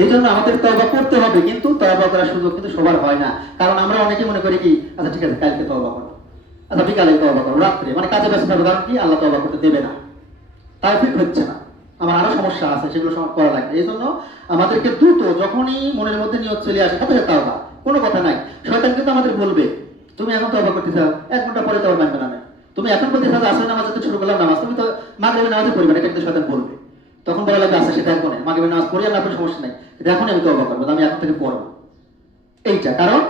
এই জন্য আমাদের তওবা করতে হবে, কিন্তু তওবা করার সুযোগ কিন্তু সবার হয় না। কারণ আমরা অনেকে মনে করি কি, আচ্ছা ঠিক আছে কালকে তওবা করবো, আচ্ছা বিকালে তওবা করবো, রাত্রে, মানে কাজে ব্যস্ত থাকবো, কারণ কি আল্লাহ তওবা করতে দেবে না, তাই ঠিক হচ্ছে না, আমার আরো সমস্যা আছে, সেগুলো সমাধান করা লাগবে। এই জন্য আমাদেরকে দ্রুত যখনই মনের মধ্যে নিয়ত চলে আসে সাথে সাথে তওবা, কোনো কথা নাই। শয়তান কিন্তু আমাদের বলবে তুমি এখন তওবা করতে চাও, 1 ঘন্টা পরে তওবা মানবে না। তুমি এখন বলতে চাও আসলে নামাজ তো শুরু করলাম নামাজ, তুমি তো মাগরিবের নামাজে পড়বে না, এটা কিন্তু শয়তান বলবে। তখন বলা লাগবে আচ্ছা সেটা এখন মাগরিবের নামাজ পড়ি আর না পড়ি সমস্যা নাই, এখন আমি তওবা করবো, আমি এখন থেকে পড়বো। এইটা কারণ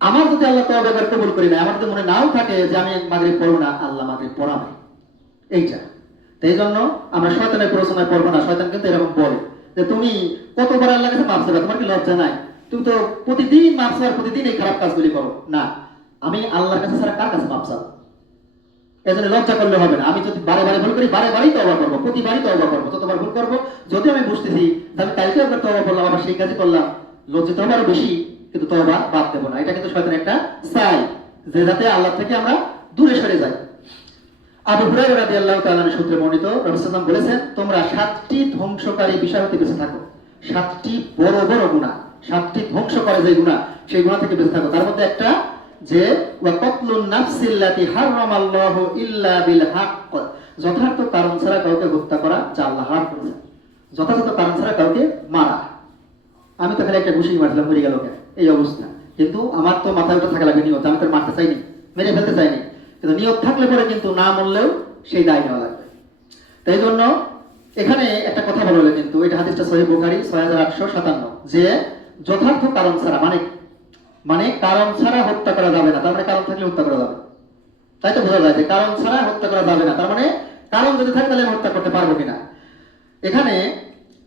আমার যদি আল্লাহ তওবা এবার কবুল করি না, আমার যদি মনে নাও থাকে যে আমি মাগরিব পড়বো না, আল্লাহ মাগরিব পড়াবে। এইটা এই জন্য আমরা শয়তানের প্ররোচনায় পড়বো না। শয়তান কিন্তু এরকম বলে যে তুমি কতবার আল্লাহর কাছে মাফ চাইবে, তোমার কি লজ্জা নাই? তুমি তো প্রতিদিন মাফ চাও, প্রতিদিন এই খারাপ কাজগুলি করো। না, আমি আল্লাহর কাছে ছাড়া কার কাছে মাফ চাও? এজন্য লজ্জা করলে হবে না। আমি যদি বারে বারে ভুল করি, বারে বারেই তওবা করবো, প্রতিবারই তওবা করবো, যতবার ভুল করবো, যদি আমি বুঝতেছি যে আমি কালকে একবার তওবা করলাম, আবার সেই কাজই করলাম, লজ্জিত হবো আরো বেশি, কিন্তু তওবা বাদ দেবো না। এটা কিন্তু শয়তানের একটা চাই, যে যাতে আল্লাহ থেকে আমরা দূরে সরে যাই। আবু হুরায়রা রাদিয়াল্লাহু তাআলা সূত্রে বর্ণিত, রাসূলুল্লাহ সাল্লাল্লাহু আলাইহি ওয়াসাল্লাম বলেছেন, তোমরা 7টি ধ্বংসকারী বিষয় হতে বেঁচে থাকো। 7টি বড় বড় গুনাহ, 7টি ধ্বংস করে যে গুনাহ, সেই গুনাহ থেকে বেঁচে থাকো। তার মধ্যে একটা যে ওয়া কাতলুন নাফসিল্লাতি হারামাল্লাহু ইল্লা বিল হক, যথার্থ কারণ ছাড়া কাউকে হত্যা করা যা আল্লাহ হারাম করেছেন, যথাযথ কারণ ছাড়া কাউকে মারা। আমি তো খালি একটা ঘুষি মারছিলাম, মরে গেল কেন, এই অবস্থা। কিন্তু আমার তো মাথায় ওটা থাকা লাগবে নিয়ত, আমি তো মারতে চাইনি, মেরে ফেলতে চাইনি, কিন্তু নিয়ত থাকলে পরে কিন্তু না মরলেও সেই দায় নেওয়া লাগবে। তাই জন্য এখানে একটা কথা বলা হলো, কিন্তু এটা হাদিসটা সহিহ বুখারী 6857, যে যথার্থ কারণ ছাড়া, মানে মানে কারণ ছাড়া হত্যা করা যাবে না। তার মানে কারণ থাকলে হত্যা করা যাবে, তাই তো বোঝা যায় যে কারণ ছাড়া হত্যা করা যাবে না। তার মানে কারণ যদি থাকে তাহলে আমি হত্যা করতে পারবো কিনা। এখানে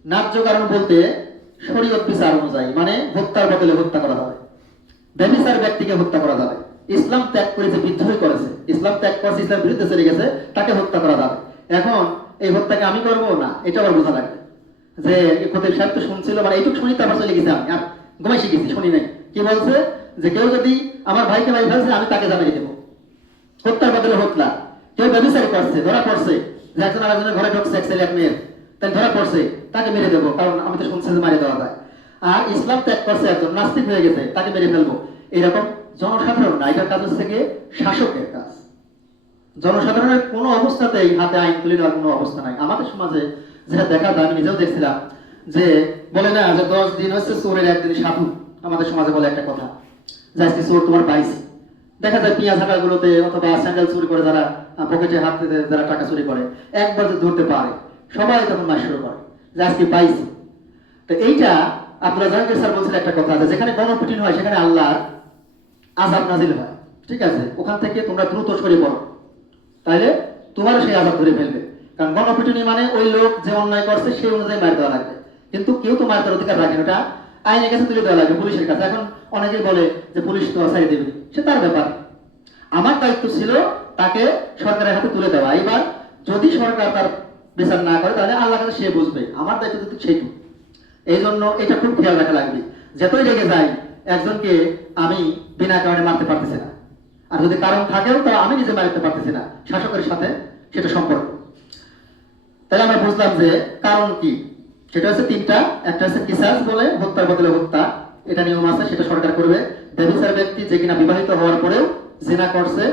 ন্যায্য কারণ বলতে শরীয়ত বিচার অনুযায়ী, মানে হত্যার বদলে হত্যা করা যাবে, ব্যভিচার ব্যক্তিকে হত্যা করা যাবে, ইসলাম ত্যাগ করেছে, বিদ্রোহ করেছে, ইসলাম ত্যাগ করেছে, ইসলামের বিরুদ্ধে চলে গেছে, তাকে হত্যা করা যাবে। এখন এই হত্যাকে আমি করবো না, এটা আবার বোঝা লাগবে। যে খতিব সাহেব তো শুনছিল, মানে এইটুকু শুনি তারপর চলে গেছি, আমি আর ঘুমাই শিখেছি, শুনি নাই। কি বলছে যে কেউ যদি আমার ভাইকে ভাই ফেলছে, আমি তাকে জানাই দেবো, হত্যার বদলে হত্যা। কেউ ব্যভিচার করছে, ধরা পড়ছে, যে একজন আরেকজনের ঘরে ঢুকছে, এক ছেলে এক মেয়ের, তাই ধরা পড়ছে, তাকে মেরে দেবো, কারণ আমি তো শুনছি যে মারে দেওয়া যায়। আর ইসলাম ত্যাগ করছে, একজন নাস্তিক হয়ে গেছে, তাকে মেরে ফেলবো। এরকম জনসাধারণ না, এটার কাজ হচ্ছে গিয়ে শাসকের কাজ। জনসাধারণের কোনো অবস্থাতেই হাতে আইন তুলে নেওয়ার কোনো অবস্থা নাই। আমাদের সমাজে যেটা দেখা যায়, আমি নিজেও দেখছিলাম, যে বলে না যে 10 দিন হচ্ছে চোরের একদিন সাধু, আমাদের সমাজে বলে একটা কথা, যে আজকে চোর তোমার পাইছি। দেখা যায় পেঁয়াজ হাঁটা গুলোতে অথবা স্যান্ডেল চুরি করে যারা পকেটে হাত দিতে যারা টাকা চুরি করে, একবার যদি ধরতে পারে সবাই তখন মাস শুরু করে যে আজকে পাইছি। তো এইটা আব্দুল্লাহ জাহাঙ্গীর স্যার বলছিলেন একটা কথা, যে যেখানে গণপিটুনি হয় সেখানে আল্লাহর আযাব নাজিল হয়। ঠিক আছে, ওখান থেকে তোমরা দ্রুত সরে পড়ো, তাইলে তোমারও সেই আযাব ধরে ফেলবে। কারণ গণপিটুনি মানে ওই লোক যে অন্যায় করছে সেই অনুযায়ী মার দেওয়া লাগবে, কিন্তু কেউ তো মার দেওয়ার অধিকার রাখে না, ওটা আইনের কাছে তুলে দেওয়া লাগবে, পুলিশের কাছে। এখন অনেকেই বলে যে পুলিশ তো ছাড়ি দেবে, সে তার ব্যাপার। আমার দায়িত্ব ছিল তাকে সরকারের হাতে তুলে দেওয়া। এবার যদি সরকার তার বিচার না করে, তাহলে আল্লাহর কাছে সে বুঝবে, আমার দায়িত্ব কিন্তু সেইটুকু। এই জন্য এটা খুব খেয়াল রাখা লাগবে। যতই রেগে যাই, একজনকে আমি বিনা কারণে মারতে পারতেছি না, আর যদি কারণ থাকেও তো আমি নিজে মারতে পারতেছি না, শাসকের সাথে সেটা সম্পর্ক। তাহলে আমরা বুঝলাম যে কারণ কি, সেটা হচ্ছে 3টা। একটা হচ্ছে কিসাস বলে, হত্যার বদলে হত্যা, এটা নিয়ম আছে, সেটা সরকার করবে। ব্যভিচার ব্যক্তি যে কিনা বিবাহিত হওয়ার পরেও জিনা করছে,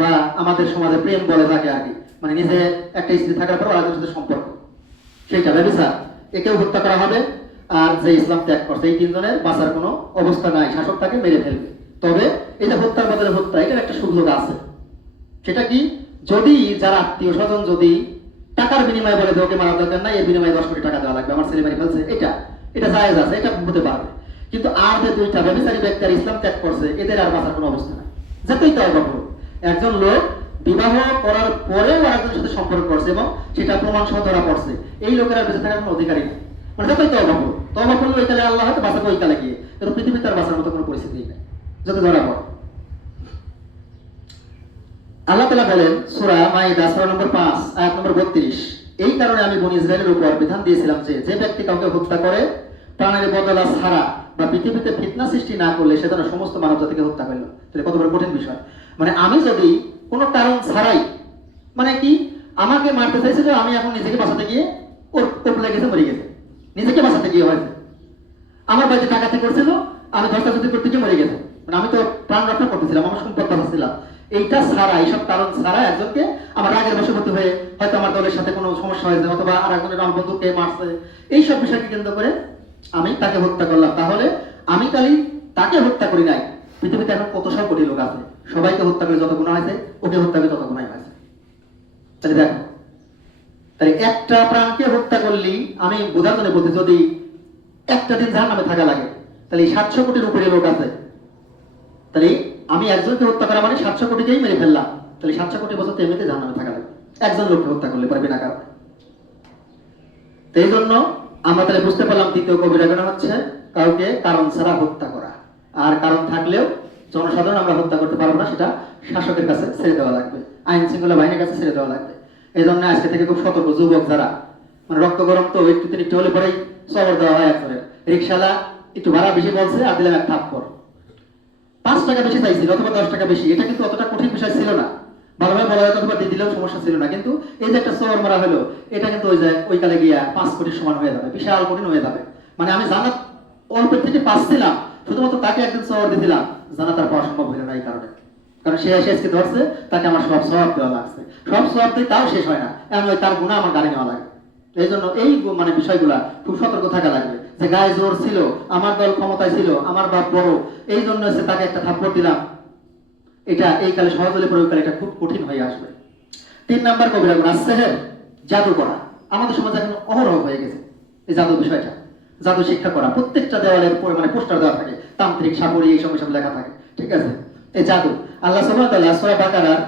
বা আমাদের সমাজে প্রেম বলে থাকে আগে, মানে নিজে একটা স্ত্রী থাকার পর আরেকজনের সাথে সম্পর্ক, সেইটা ব্যভিচার, একেও হত্যা করা হবে। আর যে ইসলাম ত্যাগ করছে, এই 3 জনের বাঁচার কোনো অবস্থা নাই, শাসক তাকে মেরে ফেলবে। তবে এই যে হত্যার বদলে হত্যা, এটার একটা সুযোগ আছে। সেটা কি, যদি যারা আত্মীয় স্বজন যদি টাকার বিনিময়ে বলে ওকে মারা দরকার নাই, এর বিনিময়ে 10 কোটি টাকা দেওয়া লাগবে, আমার ছেলে মেরে ফেলছে, এটা এটা জায়েজ আছে, এটা হতে পারবে। কিন্তু আর যে 2টা ব্যভিচারী ব্যক্তি আর ইসলাম ত্যাগ করছে, এদের আর বাঁচার কোনো অবস্থা নাই। যতই তওবা করুক, একজন লোক বিবাহ করার পরেও আরেকজনের সাথে সম্পর্ক করছে এবং সেটা প্রমাণ সহ ধরা পড়ছে, এই লোকের আর বেঁচে থাকার কোনো অধিকারই নেই। মানে যতই তওবা করুক, তওবা করলে ওই কালে আল্লাহ হয়তো বাঁচাবে ওই কালে গিয়ে, কিন্তু পৃথিবীতে তার বাঁচার মতো কোনো পরিস্থিতি নেই যত ধরা পড়ে। আল্লাহ তাআলা বলেন সূরা মাইদা সূরা নম্বর 5 আয়াত নম্বর 32, এই কারণে আমি বনী ইসরাইলের উপর বিধান দিয়েছিলাম যে যে ব্যক্তি কাউকে হত্যা করে প্রাণের বদলা ছাড়া বা পৃথিবীতে ফিতনা সৃষ্টি না করলে সে যেন সমস্ত মানব জাতিকে হত্যা করল। তাহলে কত বড় কঠিন বিষয়। মানে আমি যদি কোনো কারণ ছাড়াই, মানে কি আমাকে মারতে চাইছিল, আমি এখন নিজেকে বাঁচাতে গিয়ে ওর উপরে গেছে, মরে গেছে, নিজেকে বাঁচাতে গিয়ে হয়েছে। আমার বাড়িতে টাকাতে করছিল, আমি ধস্তাধস্তি করতে গিয়ে মরে গেছে, মানে আমি তো প্রাণ রক্ষা করতেছিলাম, আমার সম্পদ বাঁচাচ্ছিলাম। এইটা ছাড়া, এইসব কারণ ছাড়া একজনকে আমার রাগের বশবর্তী হয়ে হয়তো আমার দলের সাথে কোনো সমস্যা হয়েছে, অথবা আর একজনের আমার বন্ধুকে মারছে, এইসব বিষয়কে কেন্দ্র করে আমি তাকে হত্যা করলাম। তাহলে আমি খালি তাকে হত্যা করি নাই, পৃথিবীতে এখন কত সব কোটি লোক আছে, সবাইকে হত্যা করে যত গুণা হয়েছে, ওকে হত্যা করে তত গুণাই হয়েছে। তাহলে দেখো, তাই একটা প্রাণকে হত্যা করলি, আমি বোঝার জন্য বলতে, যদি একটা দিন জাহান্নামে থাকা লাগে, তাহলে 700 কোটির উপরে লোক আছে, তাহলে আমি একজনকে হত্যা করা মানে 700 কোটিকেই মেরে ফেললাম, তাহলে 700 কোটি বছর তো এমনিতে জাহান্নামে থাকা লাগে একজন লোককে হত্যা করলে পারবে না কারণ। তো এই জন্য আমরা তাহলে বুঝতে পারলাম তৃতীয় কবিরা গুনাহ হচ্ছে কাউকে কারণ ছাড়া হত্যা করা। আর কারণ থাকলেও জনসাধারণ আমরা হত্যা করতে পারবো না, সেটা শাসকের কাছে ছেড়ে দেওয়া লাগবে, আইন শৃঙ্খলা বাহিনীর কাছে ছেড়ে দেওয়া লাগবে। এই জন্য আজকে থেকে খুব সতর্ক, যুবক যারা, মানে রক্ত গরম তো একটু হলে পরেই সবর দেওয়া হয় একজনের। রিক্সাওয়ালা একটু ভাড়া বেশি বলছে, আর দিলাম এক থাপ্পড়, 5 টাকা বেশি চাইছিল অথবা 10 টাকা বেশি, এটা কিন্তু অতটা কঠিন বিষয় ছিল না, ভালোভাবে বলা হয়তো অথবা দিয়ে দিলেও সমস্যা ছিল না। কিন্তু এই যে একটা সবর মারা হলো, এটা কিন্তু ওই কালে গিয়া 5 কোটির সমান হয়ে যাবে, বিশাল কঠিন হয়ে যাবে। মানে আমি জান্নাত অল্পের থেকে পাচ্ছিলাম, শুধুমাত্র তাকে একদিন সবর দিয়ে দিলাম, জান্নাত আর পাওয়া সম্ভব হইল না এই কারণে। কারণ সে এসে আজকে ধরছে, তাকে আমার সব সওয়াব দেওয়া লাগছে, সব সওয়াব দিয়ে তাও শেষ হয় না, এমন তার গুনাহ আমার গাড়ি নেওয়া লাগে। এই জন্য এই মানে বিষয়গুলা খুব সতর্ক থাকা লাগবে, যে গায়ে জোর ছিল, আমার দল ক্ষমতায় ছিল, আমার বাপ বড়, এই জন্য তাকে একটা থাপ্পড় দিলাম, এটা এই কালে সহজ হলে পরে ওই কালে এটা খুব কঠিন হয়ে আসবে। 3 নাম্বার কবিরা গুনাহ সেহর, জাদু করা। আমাদের সমাজে এখন অহরহ হয়ে গেছে এই জাদু বিষয়টা, জাদু শিক্ষা করা, প্রত্যেকটা দেওয়ালের মানে পোস্টার দেওয়া থাকে, তান্ত্রিক সাপুরি এইসব লেখা থাকে, ঠিক আছে। এই জাদু আল্লাহ সুবহানাহু ওয়া তাআলা সূরা বাকারার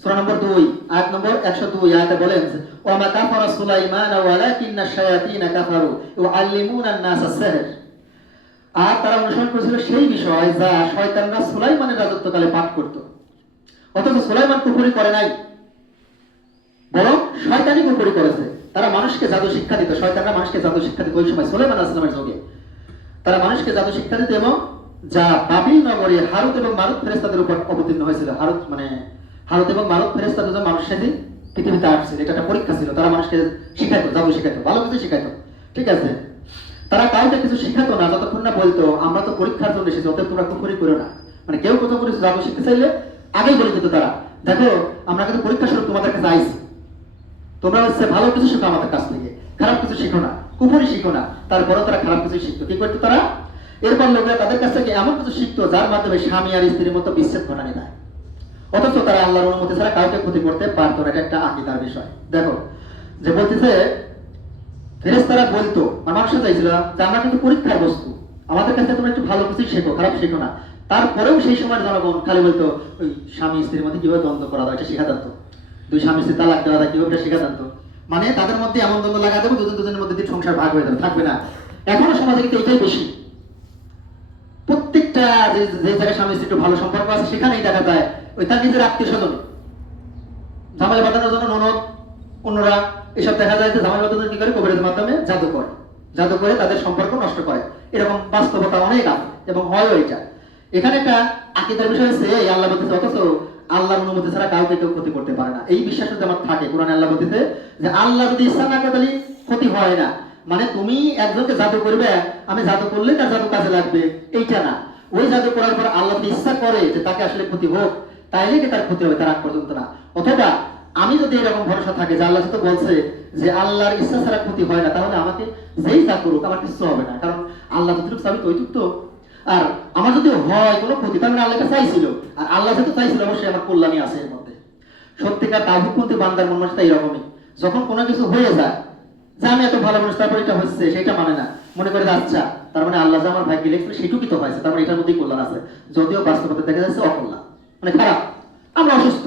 সূরা নম্বর 2 আয়াত নম্বর 102 আয়াতে বলেন, ওয়া মা কাফারা সুলাইমান ওয়ালাকিন্না শায়াতিন কাফারু ইউআল্লিমুনা আন-নাস আস-সিহর। আর তারা অনুসরণ করেছিল সেই বিষয় যা শয়তানরা সুলাইমানের রাজত্বকালে পাঠ করত। অথচ সুলাইমান কুফরি করে নাই, বরং শয়তানি কুফরি করেছে। তারা মানুষকে জাদু শিক্ষা দিত, শয়তানরা মানুষকে জাদু শিক্ষা দিত ওই সময় সুলাইমান আলাইহিস সালামের যুগে। তারা মানুষকে জাদু শিক্ষা দিত, এবং যা বাবিল নগরে হারুত এবং মারুত ফেরেশতাদের উপর অবতীর্ণ হয়েছিল। হারুত এবং মারুত ফেরেশতা দুজন মানুষ সেদিন পৃথিবীতে আসছিল, এটা একটা পরীক্ষা ছিল। তারা মানুষকে শিখাইতো, জাদু শিখাইতো, ভালো কিছু শিখাইতো, ঠিক আছে। তারা কাউকে কিছু শিখাতো না যতক্ষণ না বলতো আমরা তো পরীক্ষার জন্য এসেছি, অতএব তোমরা কুফরি করো না। মানে কেউ কোথাও কিছু জাদু শিখতে চাইলে আগেই বলে দিত তারা, দেখো আমরা কিন্তু পরীক্ষা স্বরূপ তোমাদের কাছে আইছি, তোমরা হচ্ছে ভালো কিছু শিখো আমাদের কাছ থেকে, খারাপ কিছু শিখো না, কুফরি শিখো না। তারপরেও তারা খারাপ কিছু শিখতো। কি করতো তারা? এরপর লোকেরা তাদের কাছ থেকে এমন কিছু শিখতো যার মাধ্যমে স্বামী আর স্ত্রীর মতো বিচ্ছেদ ঘটানো যায়। অথচ তারা আল্লাহর অনুমতি ছাড়া কাউকে ক্ষতি করতে পারতো না। এটা একটা আকীদার বিষয়। দেখো যে বলতেছে ফেরেশতারা বলতো, মানুষ চাইছিল যে আমরা কিন্তু পরীক্ষার বস্তু, আমাদের কাছে তোমরা একটু ভালো কিছু শেখো, খারাপ শেখো না। তারপরেও সেই সময় জনগণ খালি বলতো ওই স্বামী স্ত্রীর মধ্যে কিভাবে দ্বন্দ্ব করা যায় এটা শেখা জানতো, দুই স্বামী স্ত্রী তালাক দেওয়া যায় কিভাবে শেখা জানতো। মানে তাদের মধ্যে এমন দ্বন্দ্ব লাগা দেবো দুজনের মধ্যে সংসার ভাগ হয়ে যাবে, থাকবে না। এখনো সমাজে কিন্তু এটাই বেশি। প্রত্যেকটা যে জায়গায় স্বামী স্ত্রী একটু ভালো সম্পর্ক আছে সেখানেই দেখা যায় ওই তার নিজের আত্মীয় স্বজন ঝামেলা বাঁধানোর জন্য ননদ অন্যরা এসব দেখা যায় যে ঝামেলা বাঁধানোর কি করে কবিরাজের মাধ্যমে জাদু করে তাদের সম্পর্ক নষ্ট করে। এরকম বাস্তবতা অনেক আছে এবং হয়ও এটা। এখানে একটা আকীদার বিষয় হচ্ছে এই আল্লাহ বলতেছে, অথচ আল্লাহর অনুমতি ছাড়া কাউকে কেউ ক্ষতি করতে পারে না। এই বিশ্বাস যদি আমার থাকে, কোরআনে আল্লাহ বলতেছে যে আল্লাহ যদি ইচ্ছা না করে তাহলে ক্ষতি হয় না। মানে তুমি একজনকে জাদু করবে, আমি জাদু করলে তার জাদু কাজে লাগবে এইটা না। ওই জাদু করার পর আল্লাহ যদি ইচ্ছা করে যে তাকে আসলে ক্ষতি হোক, তাইলে কি তার ক্ষতি হবে, তার আগ পর্যন্ত না। অথবা আমি যদি এরকম ভরসা থাকে যে আল্লাহ তো বলছে যে আল্লাহর ইচ্ছা ছাড়া ক্ষতি হয় না, তাহলে আমাকে যেই যা করুক আমার কিছু হবে না, কারণ আল্লাহ যতটুকু চাবি তৈটুক তো। আর আমার যদি হয় কোনো ক্ষতি, তার মানে আল্লাহকে চাইছিল, আর আল্লাহ যেহেতু চাইছিল অবশ্যই আমার কল্যাণই আছে এর মধ্যে। সত্যিকার তাওহীদপন্থী বান্দার মন মানসিকতা এরকমই। যখন কোনো কিছু হয়ে যায় যে আমি এত ভালো মানুষ, তারপর এটা হচ্ছে, সেটা মানে না, মনে করে আচ্ছা তার মানে আল্লাহ যে আমার ভাগ্যে লিখছিল সেটুকুই তো হয়েছে, তার মানে এটার মধ্যেই কল্যাণ আছে। যদিও বাস্তবতা দেখা যাচ্ছে অকল্যাণ, মানে খারাপ। আমরা অসুস্থ,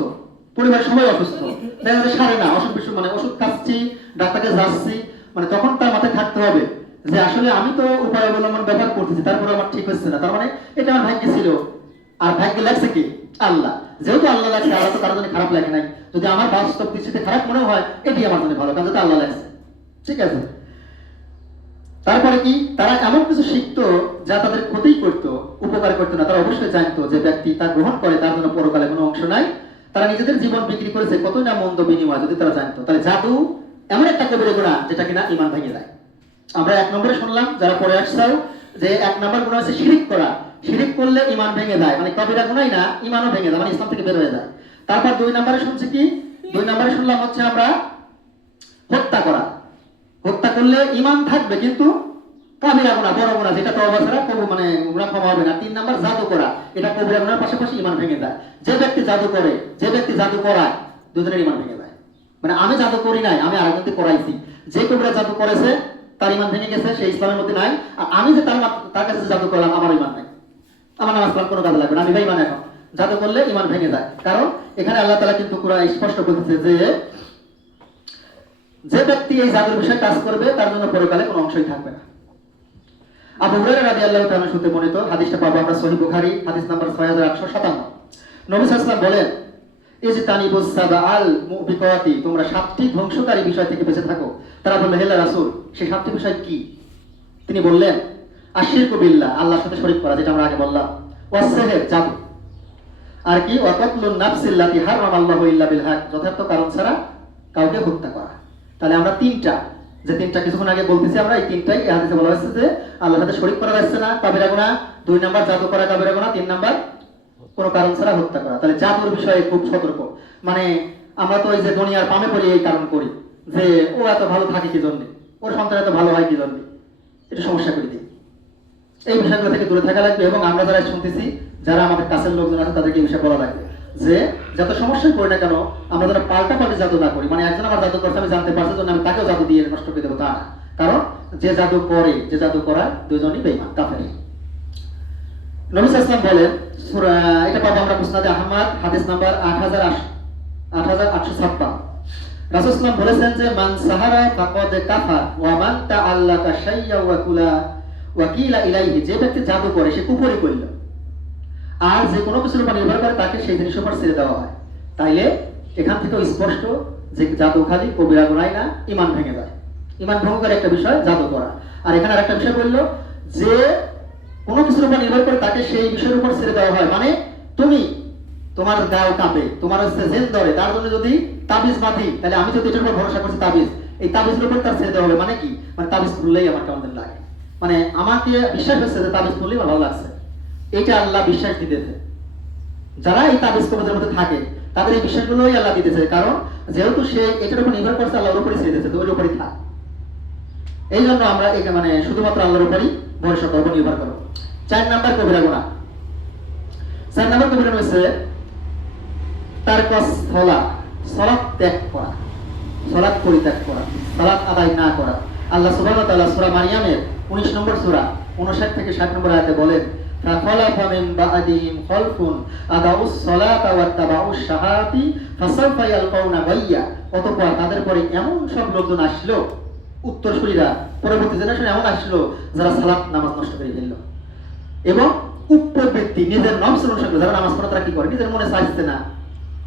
পরিবারের সবাই অসুস্থ, দেখা যাচ্ছে সারে না, অসুখ বিসুখ মানে ওষুধ খাচ্ছি, ডাক্তারকে যাচ্ছি, মানে তখন তার মাথায় থাকতে হবে যে আসলে আমি তো উপায় অবলম্বন ব্যবহার করতেছি, তারপরে আমার ঠিক হচ্ছে না, তার মানে এটা আমার ভাগ্যে ছিল। আর ভাগ্যে লাগছে কি? আল্লাহ। যেহেতু আল্লাহ লাগছে, আল্লাহ তো কারোর জন্য খারাপ লাগে নাই। যদি আমার বাস্তব দৃষ্টিতে খারাপ মনে হয়, এটি আমার জন্য ভালো, কারণ যেটা আল্লাহ লাগছে, ঠিক আছে। তারপরে কি তারা এমন কিছু শিখতো যা তাদের ক্ষতি করতো, উপকার করতো না। তারা অবশ্যই জানতো যে ব্যক্তি তা গ্রহণ করে তার জন্য পরকালে কোনো অংশ নাই। তারা নিজেদের জীবন বিক্রি করেছে কতই না মন্দ বিনিময়, যদি তারা জানতো। তাহলে জাদু এমন একটা কবিরা গুনাহ যেটা কিনা ঈমান ভেঙে যায়। আমরা 1 নম্বরে শুনলাম যারা পড়ে আসছাও যে এক নাম্বার গুনাহ হচ্ছে শিরিক করা। শিরিক করলে ঈমান ভেঙে যায়, মানে কবিরা গুনাহই না, ঈমানও ভেঙে যায়, মানে ইসলাম থেকে বের হয়ে যায়। তারপর 2 নম্বরে শুনছি কি, 2 নম্বরে শুনলাম হচ্ছে আমরা হত্যা করা। হত্যা করলে ঈমান থাকবে কিন্তু কবিরা গুনাহ, বড় গুনাহ, যেটা তওবা ছাড়া কবু মানে গুনাহ ক্ষমা হবে না। 3 নাম্বার জাদু করা, এটা কবিরা গুনাহের পাশাপাশি ঈমান ভেঙে যায়। যে ব্যক্তি জাদু করে, যে ব্যক্তি জাদু করায়, দুজনের ঈমান ভেঙে যায়। মানে আমি জাদু করি নাই, আমি আরেকজনকে করাইছি, যে কবিরা জাদু করেছে তার ঈমান ভেঙে গেছে, সে ইসলামের মধ্যে নাই। আর আমি যে তার কাছে জাদু করলাম, আমার ঈমান নাই, আমার নামাজ কালাম কোনো কাজে লাগবে না, আমি বেঈমান। এখন জাদু করলে ঈমান ভেঙে যায়, কারণ এখানে আল্লাহ তাআলা কিন্তু কুরআন স্পষ্ট বলতেছে যে যে ব্যক্তি এই জাদুর বিষয়ে কাজ করবে তার জন্য পরকালে কোনো অংশই থাকবে না। আবু হুরায়রা রাদিয়াল্লাহু তাআলা সূত্রে বর্ণিত হাদিসটা পাবো আমরা সহিহ বুখারী হাদিস নাম্বার 6857। নবী সাল্লাল্লাহু আলাইহি ওয়াসাল্লাম বলেন, ইজতানিবুস সাবআল মুবিকাতি, তোমরা 7টি ধ্বংসকারী বিষয় থেকে বেঁচে থাকো। তারা বলল, হে রাসূল, সেই 7টি বিষয় কি? তিনি বললেন, আশিরকু বিল্লাহ, আল্লাহর সাথে শরীক করা, যেটা আমরা আগে বললাম, ওয়াসসিহর, জাদু, আর কি ওয়াকাতলুন নাফসিল্লাতি হারামাল্লাহু ইল্লা বিল হক, যথার্থ কারণ ছাড়া কাউকে হত্যা করা। তাহলে আমরা তিনটা কিছুক্ষণ আগে বলতেছি, আমরা এই তিনটাই এই হাদিসে বলা হয়েছে যে আল্লাহর সাথে শরীক করা যাচ্ছে না, কাবিরা গুনাহ, 2 নাম্বার জাদু করা কাবিরা গুনাহ, 3 নাম্বার কোনো কারণ ছাড়া হত্যা করা। তাহলে জাদুর বিষয়ে খুব সতর্ক। মানে আমরা তো এই যে দুনিয়ার পামে পড়ি এই কারণ করি যে ও এত ভালো থাকে কি জন্য, ওর সন্তান এত ভালো হয় কি জন্য, এটা সমস্যা করে দিই। এই বিষয়গুলো থেকে দূরে থাকা লাগবে। এবং আমরা যারা শুনতেছি, যারা আমাদের কাছের লোকজন আছে, তাদেরকে এই বিষয়ে বলা লাগবে যে যত সমস্যায় পড়ি না কেন, আমরা যেন পাল্টাপাল্টি জাদু না করি। মানে একজন আমার জাদু করছে, আমি জানতে পারছি জন্য আমি তাকেও জাদু দিয়ে নষ্ট করে দেবো, তা না। কারণ যে জাদু করে, যে জাদু করায়, দুজনই বেঈমান, কাফের। নবী সাল্লাল্লাহু আলাইহি ওয়াসাল্লাম বলেন, সূরা, এটা পাবো আমরা মুসনাদে আহমদ হাদিস নাম্বার 8856। রাসূল সাল্লাল্লাহু আলাইহি ওয়াসাল্লাম বলেছেন যে মান সাহারা ফাকাদ কাফার ওয়া মান তাআল্লাকা শাইয়্যা ওয়া কিলা ইলাইহি, যে ব্যক্তি জাদু করে সে কুফরি করল, আর যে কোনো কিছুর উপর নির্ভর করে তাকে সেই জিনিসের উপর ছেড়ে দেওয়া হয়। তাইলে এখান থেকে স্পষ্ট যে জাদু খালি কবিরা গুনাহ না, ঈমান ভেঙে যায়। ঈমান ভঙ্গের একটা বিষয় জাদু করা। আর এখানে আরেকটা বিষয় বলল যে কোনো কিছুর উপর নির্ভর করে তাকে সেই বিষয়ের উপর ছেড়ে দেওয়া হয়। মানে তুমি, তোমার গাও কাঁপে, তোমার হচ্ছে জেন ধরে, তার জন্য যদি তাবিজ বাঁধি, তাহলে আমি যদি এটার উপর ভরসা করছি তাবিজ, এই তাবিজের উপর তার ছেড়ে দেওয়া হবে। মানে কি, মানে তাবিজ খুললেই আমার কেমন লাগে, মানে আমাকে বিশ্বাস হচ্ছে যে তাবিজ খুললেই আমার ভালো লাগছে, এটা আল্লাহ বিশ্বাস দিতেছে। যারা এই তাবিজ কবজের মধ্যে থাকে তাদের এই বিশ্বাসগুলোই আল্লাহ দিতেছে, কারণ যেহেতু সে এটার উপর নির্ভর করছে, আল্লাহর উপরই ছেড়ে দিতেছে, তো ওই উপরই থাক। এই জন্য আমরা এই মানে শুধুমাত্র আল্লাহর উপরই ভরসা করবো, নির্ভর করবো। 4 নাম্বার কবিরা গুনাহ। 4 নাম্বার কবিরা গুনাহ হচ্ছে তারকাস সালাত, সালাত ত্যাগ করা, সালাত পরিত্যাগ করা, সালাত আদায় না করা। আল্লাহ সুবহানাহু ওয়া তাআলা সূরা মারইয়ামের 19 নম্বর সূরা 59 থেকে 60 নম্বর আয়াতে বলেন, ফাখালাফা মিন বা'দিহিম খালফুন আদাউস সালাতা ওয়াত্তাবাউশ শাহাতি ফাসাউফা ইয়ালকাউনা গায়্যা, অতঃপর তাদের পরে এমন সব লোকজন আসলো, উত্তরসূরিরা, পরবর্তী জেনারেশন এমন আসলো যারা সালাত নামাজ নষ্ট করে ফেললো এবং উপবৃত্তি নিজের নফস অনুসরণ, যারা নামাজ পড়ে তারা কি করে, নিজের মনে চাইছে না,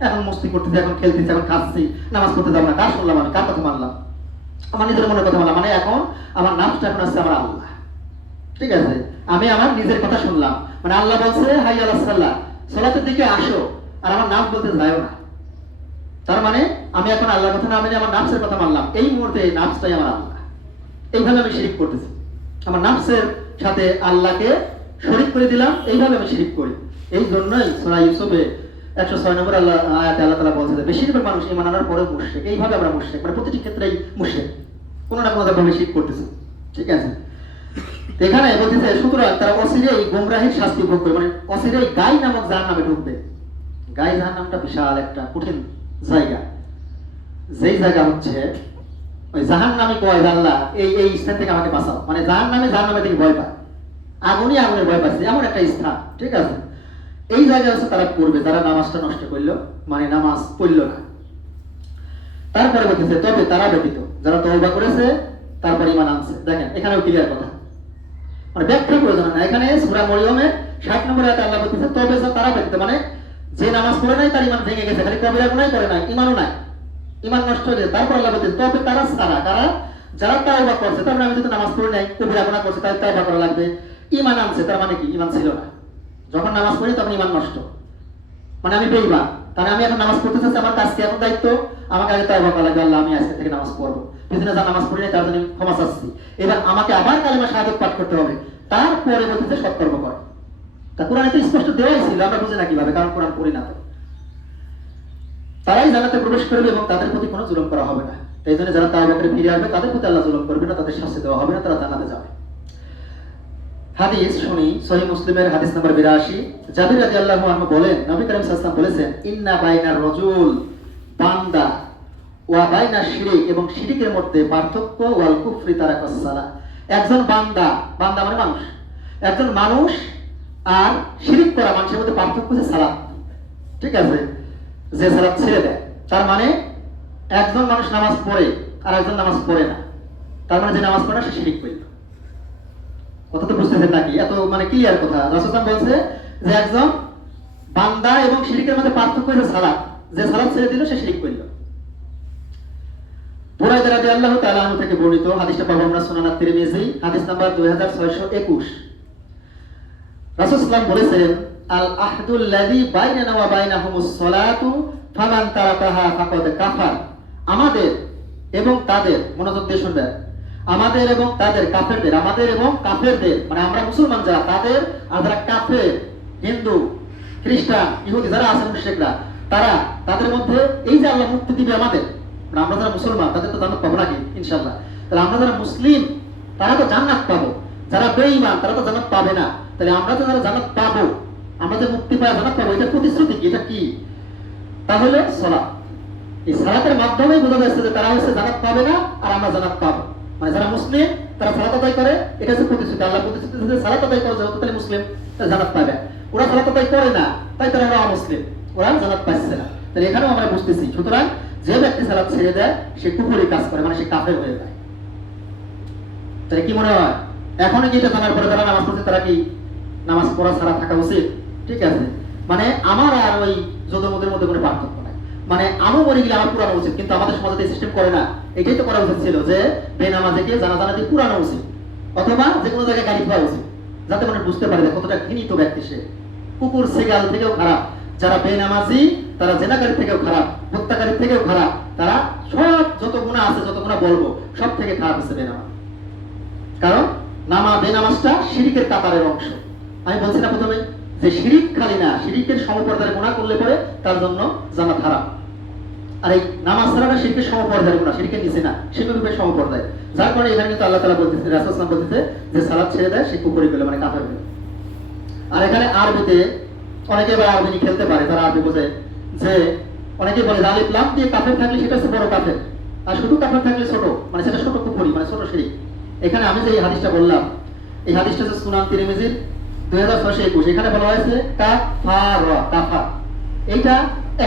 এখন মস্তি করতেছে, এখন খেলতেছে, এখন খাচ্ছি, নামাজ পড়তে যাবো না, কার শুনলাম আমি, কার কথা মানলাম, আমার নিজের মনের কথা মানলাম। মানে এখন আমার নাফসটা এখন আসছে আমার আল্লাহ, ঠিক আছে, আমি আমার নিজের কথা শুনলাম। মানে আল্লাহ বলছে হাই আলাস সালাহ, সালাতের দিকে আসো, আর আমার নাফস বলতে যায়ও না। তার মানে আমি এখন আল্লাহর কথা না মেনে আমার নাফসের কথা মানলাম, এই মুহূর্তে এই নাফসটাই আমার আল্লাহ। এইভাবে আমি শিরিক করতেছি, আমার নাফসের সাথে আল্লাহকে শরীক করে দিলাম, এইভাবে আমি শিরিক করি। এই জন্যই সূরা ইউসুফে 106 নম্বর আয়াতে আল্লাহ তাআলা বলছেন বেশিরভাগ মানুষ ঈমান আনার পরেও মুশরিক। এইভাবে আমরা মুশরিক, মানে প্রতিটি ক্ষেত্রেই মুশরিক, কোনো না কোনো ভাবে শিরিক করতেছে, ঠিক আছে। এখানে বলতেছে সুতরাং তারা অচিরেই গোমরাহির শাস্তি ভোগ করবে, মানে অচিরেই গাই নামক জাহান্নামে ঢুকবে। গাই জাহান্নামটা বিশাল একটা কঠিন জায়গা, যেই জায়গা হচ্ছে ওই জাহান্নামে কয় আল্লাহ এই স্থান থেকে আমাকে বাঁচাও, মানে জাহান্নামে থেকে ভয় পায়, আগুনই আগুনের ভয় পাচ্ছে, এমন একটা স্থান, ঠিক আছে। এই জায়গায় হচ্ছে তারা পড়বে যারা নামাজটা নষ্ট করলো, মানে নামাজ পড়লো না। তারপরে বলতেছে তবে তারা ব্যতীত যারা তওবা করেছে তারপর ঈমান আনছে। দেখেন এখানেও ক্লিয়ার কথা, মানে ব্যাখ্যা প্রয়োজন না। এখানে সূরা মরিয়মের 60 নম্বর আয়াতে আল্লাহ বলতেছে তবে তারা ব্যতীত, মানে যে নামাজ পড়ে নাই তার ঈমান ভেঙে গেছে, খালি কবিরা গুনাহ করে নাই, ঈমানও নাই, ঈমান নষ্ট হয়ে গেছে। তারপর আল্লাহ বলতেছে তবে তারা ছাড়া কারা, যারা তওবা করছে, তার মানে আমি যদি নামাজ পড়ে নাই, কবিরা গুনাহ করছে, তাই তওবা করা লাগবে। ঈমান আনছে, তার মানে কি ঈমান ছিল না, যখন নামাজ পড়ি তখন ঈমান নষ্ট, মানে আমি বেঈমান। কারণ আমি এখন নামাজ পড়তে চাচ্ছি, আমার কাজ কি এখন দায়িত্ব, আমাকে আগে তওবা করা লাগবে, আল্লাহ আমি আজকে থেকে নামাজ পড়বো, পিছনে যা নামাজ পড়ি নাই তার জন্য ক্ষমা চাচ্ছি, এবার আমাকে আবার কালিমা শাহাদাত পাঠ করতে হবে, তারপরে বলতেছে সৎকর্ম করে। তা কোরআনে তো স্পষ্ট দেওয়াই ছিল, আমরা বুঝি না কিভাবে, কারণ কোরআন পড়ি না তো। তারাই জান্নাতে প্রবেশ করবে এবং তাদের প্রতি কোনো জুলুম করা হবে না। এই জন্য যারা তাওবা করে ফিরে আসবে তাদের প্রতি আল্লাহ জুলুম করবে না, তাদের শাস্তি দেওয়া হবে না, তারা জান্নাতে যাবে। হাদিস শুনি, সহিহ মুসলিমের হাদিস নাম্বার 82। জাবির রাদিয়াল্লাহু আনহু বলেন, নবী করিম সাল্লাল্লাহু আলাইহি ওয়াসাল্লাম বলেছেন, ইন্না বাইনার রাজুল বান্দা ওয়া বাইনা শিরিক, এবং শিরিকের মধ্যে পার্থক্য, ওয়াল কুফরি তারাকাস সালাহ, একজন বান্দা, বান্দা মানে মানুষ, একজন মানুষ আর শিরিক করা মানুষের মধ্যে পার্থক্য হচ্ছে সালাত। ঠিক আছে, যে সালাত ছেড়ে দেয়, তার মানে একজন মানুষ নামাজ পড়ে আর একজন নামাজ পড়ে না, তার মানে যে নামাজ পড়ে না সে শিরিক করল। কথা তো বুঝতেছেন নাকি? এত মানে ক্লিয়ার কথা। রাসূল বলছে যে একজন বান্দা এবং শিরিকের মধ্যে পার্থক্য হচ্ছে সালাত, যে সালাত ছেড়ে দিল সে শিরিক করল। বুরায়দা রাদিয়াল্লাহু তাআলা আনহু থেকে বর্ণিত, হাদিসটা পাবো আমরা সুনান তিরমিজি, হাদিস নাম্বার 2621। রাসূল সাল্লাল্লাহু বলেছেন, আল আহদুল লাযী বাইনানা ওয়া বাইনাহুমুস সালাতু ফামান তারাকাহা ফাকাদ কাফার। আমাদের এবং তাদের, মনোযোগ দিয়ে শুনবেন, আমাদের এবং তাদের, কাফেরদের, আমাদের এবং কাফেরদের, মানে আমরা মুসলমান যারা, তাদের আর যারা কাফের, হিন্দু, খ্রিস্টান, ইহুদি যারা আছেন মুশরিকরা, তারা, তাদের মধ্যে এই যে আল্লাহ মুক্তি দিবে আমাদের, মানে আমরা যারা মুসলমান তাদের তো জান্নাত পাবো নাকি? ইনশাআল্লাহ। তাহলে আমরা যারা মুসলিম তারা তো জান্নাত পাবো, যারা বেঈমান তারা তো জান্নাত পাবে না। তাহলে আমরা তো যারা জান্নাত পাবো, আমরা যে মুক্তি পাওয়া জান্নাত পাবো, এটা প্রতিশ্রুতি কি? এটা কি? তাহলে সালাত। এই সালাতের মাধ্যমেই বোঝা যাচ্ছে যে তারা হচ্ছে জান্নাত পাবে না আর আমরা জান্নাত পাবো। মানে যারা মুসলিম তারা সালাত আদায় করে, এটা হচ্ছে প্রতিশ্রুতি। আল্লাহ প্রতিশ্রুতি দিয়েছে সালাত আদায় করে যেহেতু তাহলে মুসলিম, তারা জান্নাত পাবে। ওরা সালাত আদায় করে না, তাই তারা অমুসলিম, ওরা জান্নাত পাচ্ছে না। তাহলে এখানেও আমরা বুঝতেছি, সুতরাং যে ব্যক্তি সালাত ছেড়ে দেয় সে কুফরি কাজ করে, মানে সে কাফের হয়ে যায়। তাহলে কি মনে হয়, এখনই যেটা জানার পরে তারা নামাজ পড়ছে, তারা কি নামাজ পড়া ছাড়া থাকা উচিত? ঠিক আছে, মানে আমার আর ওই যদমদের মধ্যে কোনো পার্থক্য নাই। মানে আমি মরে গেলে আমার পুরানো উচিত, কিন্তু আমাদের সমাজে সিস্টেম করে না। এটাই তো করা উচিত ছিল যে বেনামাজে গিয়ে জানাজা দিয়ে পুরানো উচিত, অথবা যে কোনো জায়গায় গাড়ি খাওয়া উচিত, যাতে মানে বুঝতে পারে যে কতটা ঘৃণিত ব্যক্তি সে। কুকুর সেগাল থেকেও খারাপ যারা বেনামাজি, তারা জেনাকারী থেকেও খারাপ, হত্যাকারী থেকেও খারাপ, তারা সব যত গুনাহ আছে, যত গুনাহ বলবো সব থেকে খারাপ হচ্ছে বেনামাজ। কারণ বেনামাজটা শিরিকের কাতারের অংশ। আমি বলছি না প্রথমে যে শিরিক খালি না, শিরিকের সমপর্যায়ের গুনাহ করলে পরে তার জন্য জান্নাত হারাম। আর এই নামাজ ছাড়াটা শিরকের সমপর্যায়ের গুনাহ, শিরকের নিচে না, শিরকের সমপর্যায়। যার কারণে এখানে কিন্তু আল্লাহ তাআলা বলতেছে, রাসূল সাল্লাল্লাহু আলাইহি ওয়াসাল্লাম বলতেছে যে সালাত ছেড়ে দেয় সে কুফরি করলো, মানে কাফের হলো। আর এখানে আরবিতে অনেকে বা আরবি খেলতে পারে, তারা আরবি বোঝে, যে অনেকে বলে আলিফ লাম দিয়ে কাফের থাকলে সেটা হচ্ছে বড় কাফের, আর শুধু কাফের থাকলে ছোট, মানে সেটা ছোট কুফরি, মানে ছোট শিরক। এখানে আমি যে এই হাদিসটা বললাম, এই হাদিসটা হচ্ছে সুনান তিরমিজির 2621, এখানে বলা হয়েছে কাফারা, কাফা, এইটা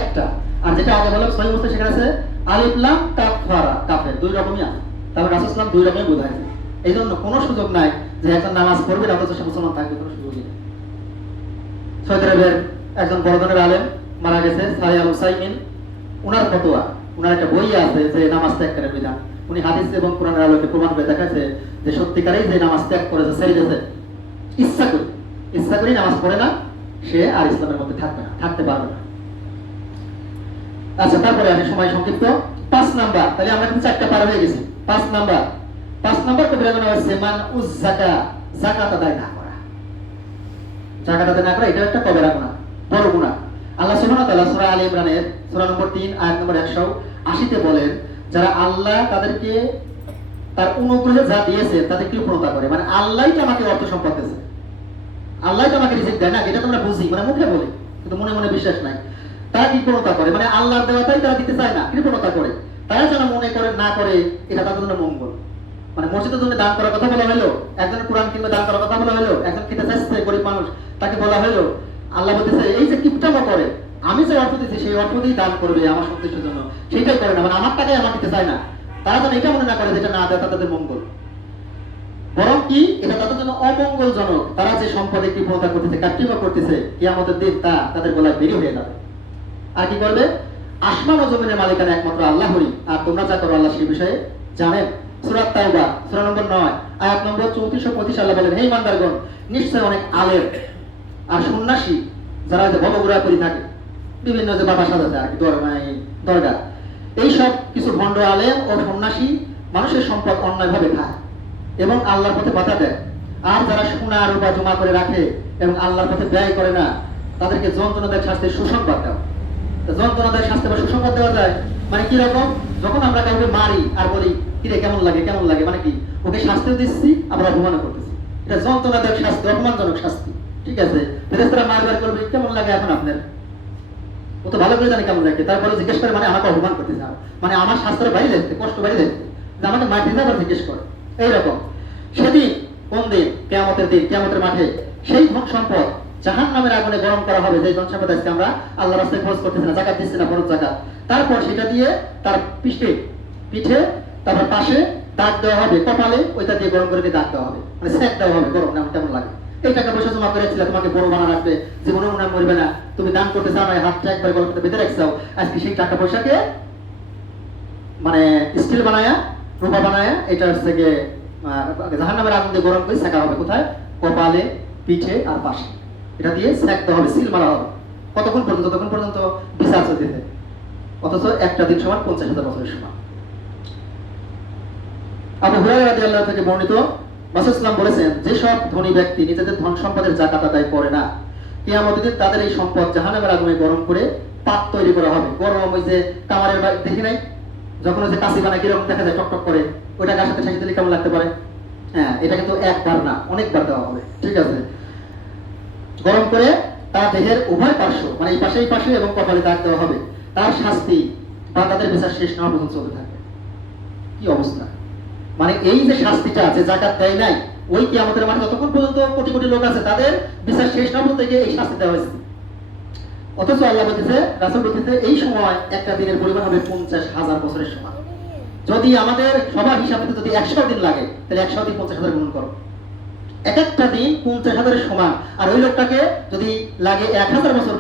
একটা। আর যেটা আগে বললাম সহিহ মুসলিম, সেখানে আছে আলিফ লাম কাফারা, কাফের, দুই রকমই আছে। তারপর রাসূল সাল্লাল্লাহু আলাইহি ওয়াসাল্লাম দুই রকমই বোঝাইছে। এই জন্য কোনো সুযোগ নাই যে একজন নামাজ পড়বে না অথচ সে মুসলমান থাকবে, কোনো সুযোগই নেই। সৌদি আরবের একজন বড় ধরনের আলেম মারা গেছে, সালেহ আল উসাইমিন, উনার ফতোয়া, উনার একটা বই আছে যে নামাজ ত্যাগ করার বিধান। উনি হাদিস এবং কোরআনের আলোকে প্রমাণ করে দেখাচ্ছে যে সত্যিকারেই যে নামাজ ত্যাগ করেছে, ছেড়ে দিয়েছে, ইচ্ছা করি নামাজ পড়ে না, সে আর ইসলামের মধ্যে থাকবে না, থাকতে পারবে না। আচ্ছা, তারপরে আমি সময় সংক্ষিপ্ত। 5 নাম্বার, তাহলে আমরা কিন্তু 4টা পার হয়ে গেছি। 5 নাম্বার কবিরা গুনাহ হচ্ছে মান উজ যাকাত আদায় না করা। যাকাত আদায় না করা, এটা একটা কবিরা গুনাহ, বড় গুনাহ। আল্লাহ সুবহানাহু ওয়া তাআলা সূরা আলে ইমরানের সূরা নম্বর 3 আয়াত নম্বর 180 তে বলেন, যারা আল্লাহ তাদেরকে তার অনুগ্রহে যা দিয়েছে তাদের কৃপণতা করে, মানে আল্লাহই তো আমাকে অর্থ সম্পদ দিয়েছে, আল্লাহই তো আমাকে রিজিক দেয় না, এটা তোমরা বুঝি, মানে মুখে বলে কিন্তু মনে মনে বিশ্বাস নাই। তারা কৃপণতা করে, মানে আল্লাহর দেওয়াটাই তারা দিতে চায় না, কৃপণতা করে। তারা যেন মনে করে না করে এটা তাদের জন্য মঙ্গল। মানে মসজিদের জন্য দান করার কথা বলা হলো, একজন কোরআন কিংবা দান করার কথা বলা হলো, একজন খেতে চাইছে গরিব মানুষ, তাকে বলা হলো, আল্লাহ বলতেছে এই যে কিপটামো করে, আমি যে অর্থ দিচ্ছি সেই অর্থ দিয়ে দান করবে আমার সন্তুষ্টির জন্য, সেটাই করে না, মানে আমার টাকাই আমার দিতে চায় না। তারা যেন এটা মনে না করে যেটা না দেয় তাদের মঙ্গল, বরং কি এটা তাদের জন্য অমঙ্গলজনক। তারা যে সম্পদে কৃপণতা করতেছে, কাট্টিমা করতেছে, কিয়ামতের দিন তা তাদের গলায় বেরি হয়ে যাবে। আর কি করবে? আসমান ও জমিনের মালিকানা একমাত্র আল্লাহরই, আর তোমরা যা করো আল্লাহ সেই বিষয়ে জানেন। সূরা তাওবা সূরা নম্বর 9 আয়াত নম্বর 34 ও 35 আল্লাহ বলেন, হে ইমানদারগণ, নিশ্চয় অনেক আলেম আর সন্ন্যাসী যারা যে ভবঘুরা করে থাকে, বিভিন্ন যে বাবা সাজাতে আর কি দরগা, এইসব কিছু ভণ্ড আলেম ও সন্ন্যাসী মানুষের সম্পদ অন্যায়ভাবে খায় এবং আল্লাহর পথে বাধা দেয়। আর যারা সোনা রূপা জমা করে রাখে এবং আল্লাহর পথে ব্যয় করে না, তাদেরকে যন্ত্রণাদায়ক শাস্তির সুসংবাদ দাও। তো যন্ত্রণাদায়ক শাস্তি বা সুসংবাদ দেওয়া যায় মানে কি রকম? যখন আমরা কাউকে মারি আর বলি কিরে কেমন লাগে কেমন লাগে, মানে কি ওকে শাস্তিও দিচ্ছি আবার অপমানও করতেছি। এটা যন্ত্রণাদায়ক শাস্তি, অপমানজনক শাস্তি। ঠিক আছে, ফেরেশতারা মারবার করবে কেমন লাগে এখন আপনার, ও তো ভালো করে জানে কেমন লাগে, তারপরে জিজ্ঞেস করে মানে আমাকে অপমান করতেছে, মানে আমার শাস্ত্রের বাইরে দেখতে কষ্ট বাইরে দেখতে, যে আমাকে মারতে আবার জিজ্ঞেস করে এইরকম। সেদিন কোন দিন? কিয়ামতের দিন, কিয়ামতের মাঠে সেই ধন সম্পদ জাহান্নামের আগুনে গরম করা হবে। যে ধন সম্পদ আজকে আমরা আল্লাহ রাস্তায় খরচ করতেছি না, জাকাত দিচ্ছি না, ফরজ জাকাত, তারপর সেটা দিয়ে তার পিঠে তারপর পাশে দাগ দেওয়া হবে, কপালে ওইটা দিয়ে গরম করে দিয়ে দাগ দেওয়া হবে, মানে সেক দেওয়া হবে গরম না কেমন লাগে। এই টাকা পয়সা জমা করেছিলে তোমাকে বড় বানা রাখবে, জীবনে মনে মরবে না, তুমি দান করতে চাও না, হাতটা একবার গল্পটা বেঁধে রাখছাও, আজকে সেই টাকা পয়সাকে মানে স্টিল বানায়া রূপা বানায়া এটা হচ্ছে গিয়ে জাহান্নামের আগুন দিয়ে গরম করে সেকা হবে। কোথায়? কপালে, পিঠে আর পাশে। এটা দিয়ে সেক দেওয়া হবে, সিল মারা হবে। কতক্ষণ পর্যন্ত? ততক্ষণ পর্যন্ত বিচার চলতেছে। অথচ একটা দিন সমান 50,000 বছরের সমান। আবু হুরায়রা রাদিয়াল্লাহু থেকে বর্ণিত, রাসূল সাল্লাল্লাহু আলাইহি বলেছেন, যেসব ধনী ব্যক্তি নিজেদের ধন সম্পদের যাকাত আদায় করে না, কিয়ামতের দিন তাদের এই সম্পদ জাহান্নামের আগুনে গরম করে পাত তৈরি করা হবে। গরম ওই যে কামারের দেখি নাই, যখন ওই যে কাশি বানায় কিরকম দেখা যায় টকটক করে, ওইটা গাছের সাথে ঠেসে দিলে কেমন লাগতে পারে? হ্যাঁ, এটা কিন্তু একবার না, অনেকবার দেওয়া হবে। ঠিক আছে, গরম করে তার দেহের উভয় পার্শ্ব, মানে এই পাশে এবং কপালে দাগ দেওয়া হবে। তার শাস্তি বা তাদের বিচার শেষ না হওয়া পর্যন্ত চলতে থাকবে। কি অবস্থা! মানে এই যে শাস্তিটা আছে, জাকাত দেয় নাই, ওই কিয়ামতের মাঠে যতক্ষণ পর্যন্ত কোটি কোটি লোক আছে তাদের বিচার শেষ না হতে গিয়ে এই শাস্তি দেওয়া হয়েছে। অথচ আল্লাহ বলতেছে, রাসূল বলতেছে, এই সময় একটা দিনের পরিমাণ হবে 50,000 বছরের সমান। যদি আমাদের সবার হিসাবে যদি 100 দিন লাগে, তাহলে 100 দিন 50,000 গুণ করো, এক একটা দিন 50,000-এর সমান। আর ওই লোকটাকে যদি লাগে 1000 বছর,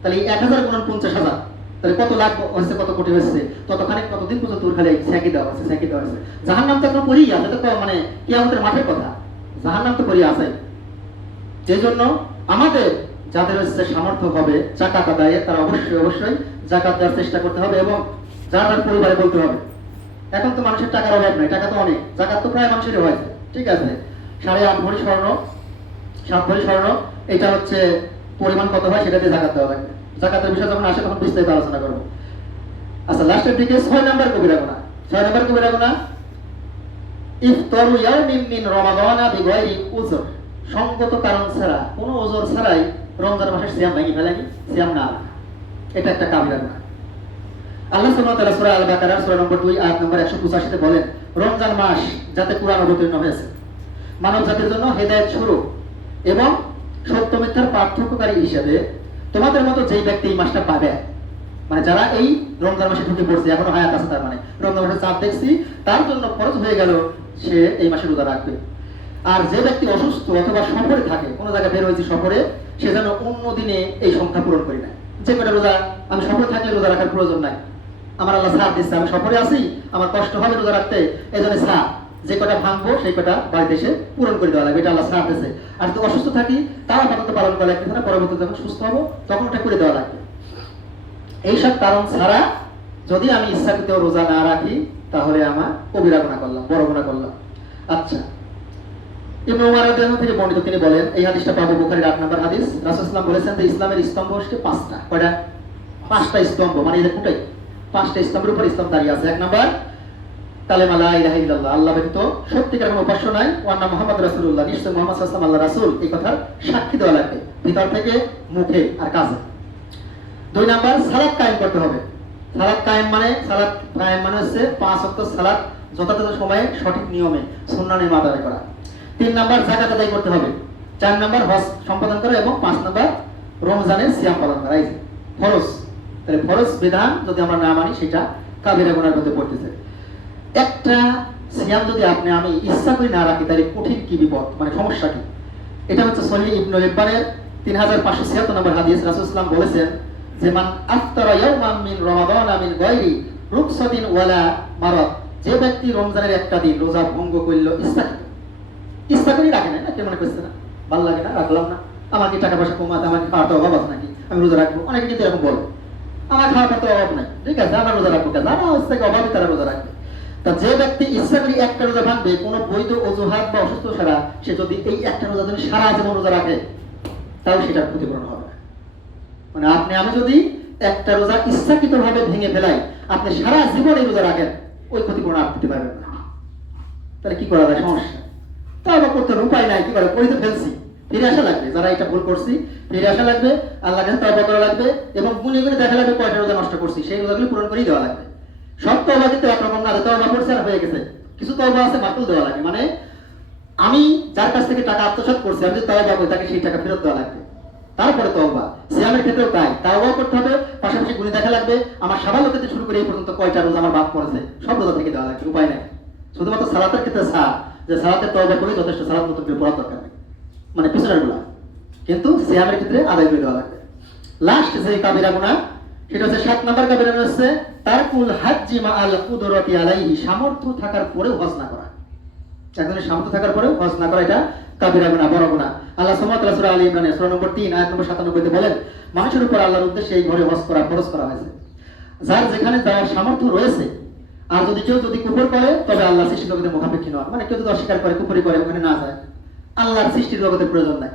তাহলে 1000 গুণন 50,000, তাহলে কত লাখ হয়েছে, কত কোটি হয়েছে, ততখানি কতদিন পর্যন্ত তোর খালি স্যাকি দেওয়া হয়েছে। জাহান্নাম তো এখন পড়েই আছে, তো মানে কিয়ামতের মাঠের কথা, জাহান্নাম তো পড়েই আছে। যে জন্য আমাদের যাদের হচ্ছে সামর্থ্য হবে জাকাত আদায়ে, তারা অবশ্যই জাকাত দেওয়ার চেষ্টা করতে হবে এবং যার পরিবারে বলতে হবে। এখন তো মানুষের টাকার অভাব নাই, টাকা তো অনেক, জাকাত তো প্রায় মানুষেরই হয়েছে। ঠিক আছে, 8.5 ভরি স্বর্ণ, 7 ভরি স্বর্ণ, এটা হচ্ছে পরিমাণ কত হয় সেটাতে জাকাত দেওয়া লাগবে। জাকাতের বিষয় যখন আসে তখন বিস্তারিত আলোচনা করবো। আচ্ছা, লাস্টের দিকে 6 নম্বর কবিরা গুনাহ। 6 নম্বর কবিরা গুনাহ, ইফতারু ইয়াউমিন মিন রমাদানা বিগাইরি উযর, সঙ্গত কারণ ছাড়া, কোনো ওজর ছাড়াই রমজান মাসের সিয়াম ভেঙে ফেলেনি, সিয়াম না, এটা একটা কাবিরা গুনাহ। আল্লাহ সুবহানাহু ওয়া তাআলা সূরা আল-বাকারার সূরা নম্বর 2 আয়াত নম্বর 185 তে বলেন, রমজান মাস যাতে কুরআন অবতীর্ণ হয়েছে, মানব জাতির জন্য হেদায়েত স্বরূপ এবং সত্য মিথ্যার পার্থক্যকারী হিসেবে, তোমাদের মতো যেই ব্যক্তি এই মাসটা পাবে, মানে যারা এই রমজান মাসে ঢুকে পড়ছে, এখনো হায়াত আছে, তার মানে রমজান মাসের চাঁদ দেখছি, তার জন্য ফরজ হয়ে গেল সে এই মাসে রোজা রাখবে। আর যে ব্যক্তি অসুস্থ অথবা সফরে থাকে, কোনো জায়গায় বের হয়েছে সফরে, সে যেন অন্য দিনে এই সংখ্যা পূরণ করি না। যে কটা রোজা আমি সফরে থাকলে রোজা রাখার প্রয়োজন নাই, আমার আল্লাহ ছাড় দিচ্ছে, আমি সফরে আছি, আমার কষ্ট হবে রোজা রাখতে, এই জন্য ছাড়, যে কটা ভাঙবো সেই কটা বাড়িতে এসে পূরণ করে দেওয়া লাগবে, এটা আল্লাহ ছাড় দিচ্ছে। আর যদি অসুস্থ থাকি তারা আপাতত পালন করা লাগবে না, পরবর্তীতে যখন সুস্থ হবো তখন ওটা করে দেওয়া লাগবে। এইসব কারণ ছাড়া যদি আমি ইচ্ছাকৃত রোজা না রাখি, তাহলে আমার কবিরা গুনাহ করলাম, বড় গুনাহ করলাম। আচ্ছা, ইবনে উমর রাদিয়াল্লাহু থেকে বর্ণিত, তিনি বলেন, এই হাদিসটা পাবো বুখারীর 8 নম্বর হাদিস। রাসূল সাল্লাল্লাহু আলাইহি ওয়াসাল্লাম বলেছেন যে ইসলামের স্তম্ভ হচ্ছে 5টা। কয়টা? 5টা স্তম্ভ, মানে এটা কোটাই 5টা স্তম্ভের উপর ইসলাম দাঁড়িয়ে আছে। 1 নাম্বার কালেমা লা ইলাহা ইল্লাল্লাহ, আল্লাহ ব্যতীত সত্যিকার কোনো উপাস্য নাই, ওয়া আন্না মুহাম্মাদুর রাসূলুল্লাহ, নিশ্চয় মুহাম্মদ সাল্লাল্লাহু আলাইহি ওয়াসাল্লাম আল্লাহর রাসূল, এই কথার সাক্ষী দেওয়া লাগবে ভিতর থেকে, মুখে আর কাজে। 2 নাম্বার সালাত কায়েম করতে হবে। সালাত কায়েম মানে হচ্ছে 5 ওয়াক্ত সালাত যথাযথ সময়ে সঠিক নিয়মে সুন্নাহ নিয়মে আদায় করা। 3 নাম্বার যাকাত আদায় করতে হবে। 4 নাম্বার হজ সম্পাদন করা এবং 5 নাম্বার রমজানের সিয়াম পালন করা। এই ফরজ, তাহলে ফরজ বিধান যদি আমরা না মানি সেটা কাবিরা গুনার মধ্যে পড়তেছে। একটা সিয়াম যদি আমি ইচ্ছা করে না রাখি, তাহলে কঠিন কি বিপদ, মানে সমস্যা কি? এটা হচ্ছে সহিহ ইবনে হিব্বানের 3576 নম্বর হাদিস। রাসূল সাল্লাল্লাহু আলাইহি ওয়াসাল্লাম বলেছেন যে মান আফতারা ইয়াওমান মিন রমাদান মিন গায়রি রুকসাতিন ওয়ালা মারাদ, যে ব্যক্তি রমজানের একটা দিন রোজা ভঙ্গ করলো ইচ্ছা করে রাখে না, কে মনে করছে না ভালো লাগে না রাখলাম না, আমার কি টাকা পয়সা কমাতে, আমার কি খাওয়ার অভাব আছে নাকি আমি রোজা রাখবো, অনেকে কিন্তু এরকম বলে আমার খাওয়ার তো অভাব নাই, ঠিক আছে আমার রোজা রাখবো, যারা হচ্ছে অভাবী তারা রোজা রাখবে। তা যে ব্যক্তি ইচ্ছা করে একটা রোজা ভাঙবে কোনো বৈধ অজুহাত বা অসুস্থ ছাড়া, সে যদি এই একটা রোজা যদি সারা জীবন রোজা রাখে, তাও সেটার ক্ষতিপূরণ হবে না। মানে আপনি আমি যদি একটা রোজা ইচ্ছাকৃত ভাবে ভেঙে ফেলাই, আপনি সারা জীবন এই রোজা রাখেন, ওই ক্ষতিপূরণ আর দিতে পারবেন না। তাহলে কি করা যায়? সমস্যা তওবা করতে হবে, উপায় নাই, কি করে, করে তো ফেলছি, ফিরে আসা লাগবে। যারা এটা ভুল করছি ফিরে আসা লাগবে, আল্লাহর কাছে তওবা করা লাগবে, এবং গুনে গুনে দেখা লাগবে কয়টা রোজা নষ্ট করছি, সেই রোজাগুলো পূরণ করেই দেওয়া লাগবে। সব তওবা কিন্তু একরকম না, তওবা করছে আর হয়ে গেছে। কিছু তওবা আছে মাতুল দেওয়া লাগে, মানে আমি যার কাছ থেকে টাকা আত্মসাৎ করছি, আমি যদি তওবা করি, তাকে সেই টাকা ফেরত দেওয়া লাগবে। তারপরে তওবা। সিয়ামের ক্ষেত্রেও তাই, তওবা করতে হবে, পাশাপাশি গুনে দেখা লাগবে আমার সাবালক থেকে শুরু করে এই পর্যন্ত কয়টা রোজা আমার বাদ পড়েছে, সব রোজা থেকে দেওয়া লাগবে, উপায় নাই। শুধুমাত্র সালাতের ক্ষেত্রে যে সালাতের তওবা করে যথেষ্ট, সালাত নতুন করে পড়ার দরকার নেই, মানে পিছনের গুলা। কিন্তু সিয়ামের ক্ষেত্রে আদায় করে দেওয়া লাগবে। লাস্ট যে কাবিরা গুনাহ, সেটা হচ্ছে 7 নম্বর কাবিরা গুনাহ, হচ্ছে তারকুল হাজ্জি মা আল কুদরতি আলাইহি, সামর্থ্য থাকার পরেও হজ না করা। একজনের সামর্থ্য থাকার পরেও হজ না করা, এটা কাবিরা গুনাহ, বড় গুনাহ। আল্লাহ সুবহানাহু ওয়া তাআলা সূরা আলী ইমরানের সূরা নম্বর 3 আয়াত নম্বর 97 তে বলেন, মানুষের উপর আল্লাহর উদ্দেশ্যে এই ঘরে হজ করা ফরজ করা হয়েছে, যার যেখানে যাওয়ার সামর্থ্য রয়েছে। আর যদি কেউ কুফর করে, তবে আল্লাহ সৃষ্টির জগতের মুখাপেক্ষী নয়, মানে কেউ যদি অস্বীকার করে, কুফরি করে, ওখানে না যায়, আল্লাহর সৃষ্টির জগতের প্রয়োজন নাই।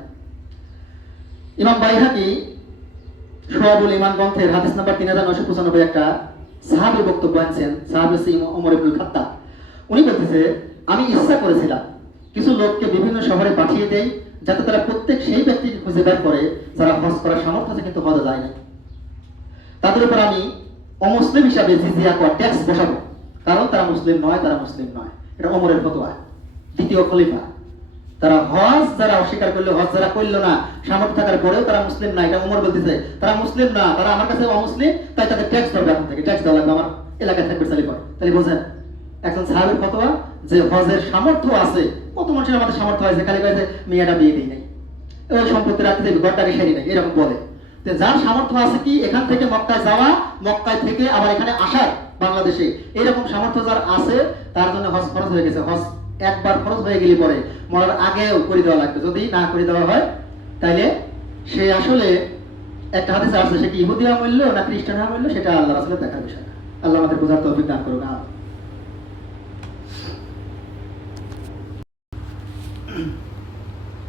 ইমাম বাইহাকি শুআবুল ঈমান গ্রন্থের হাদিস নাম্বার 3995 একটা সাহাবী বক্তব্য আনছেন। সাহাবী ওমর ইবনুল খাত্তাব, উনি বলতেছে, আমি ইচ্ছা করেছিলাম কিছু লোককে বিভিন্ন শহরে পাঠিয়ে দেই, যাতে তারা প্রত্যেক সেই ব্যক্তিকে খুঁজে বের করে যারা হজ করার সামর্থ্য আছে কিন্তু হজে যায় না। তাদের উপর আমি অমুসলিম হিসাবে জিজিয়া বা ট্যাক্স বসাবো, কারণ তারা মুসলিম নয়, তারা মুসলিম নয়। এটা ওমরের ফতোয়া, দ্বিতীয় খলিফা। তারা হজ যারা অস্বীকার করলো, হজ যারা করলো না সামর্থ্য থাকার পরেও তারা মুসলিম না, এটা ওমর বলতেছে, তারা মুসলিম না, তারা আমার কাছে অমুসলিম, তাই তাদের ট্যাক্স ধরবে, এখন থেকে ট্যাক্স দেওয়া লাগবে, আমার এলাকায় থাকবে চালি করে। তাহলে বোঝেন একজন সাহাবীর ফতোয়া যে হজের সামর্থ্য আছে। কত মানুষের আমাদের সামর্থ্য আছে, খালি কয়েছে মেয়েটা বিয়ে দিই নাই, ওই সম্পত্তি রাখতে দেবে, ঘরটাকে সেরি নাই, এরকম বলে। যার সামর্থ্য আছে কি এখান থেকে মক্কায় যাওয়া, মক্কায় থেকে আবার এখানে আসার, বাংলাদেশে এরকম সামর্থ্য যার আছে, তার জন্য হজ খরচ হয়ে গেছে। হজ একবার খরচ হয়ে গেলে পরে মরার আগেও করে দেওয়া লাগবে। যদি না করে দেওয়া হয়, তাইলে সে আসলে একটা হাদিসে আছে, সে কি ইহুদি হওয়া মূল্য না খ্রিস্টান হওয়া মূল্য, সেটা আল্লাহ রাসূলের দেখার বিষয় না। আল্লাহ আমাদের বোঝার তৌফিক দান করুন। আমিন।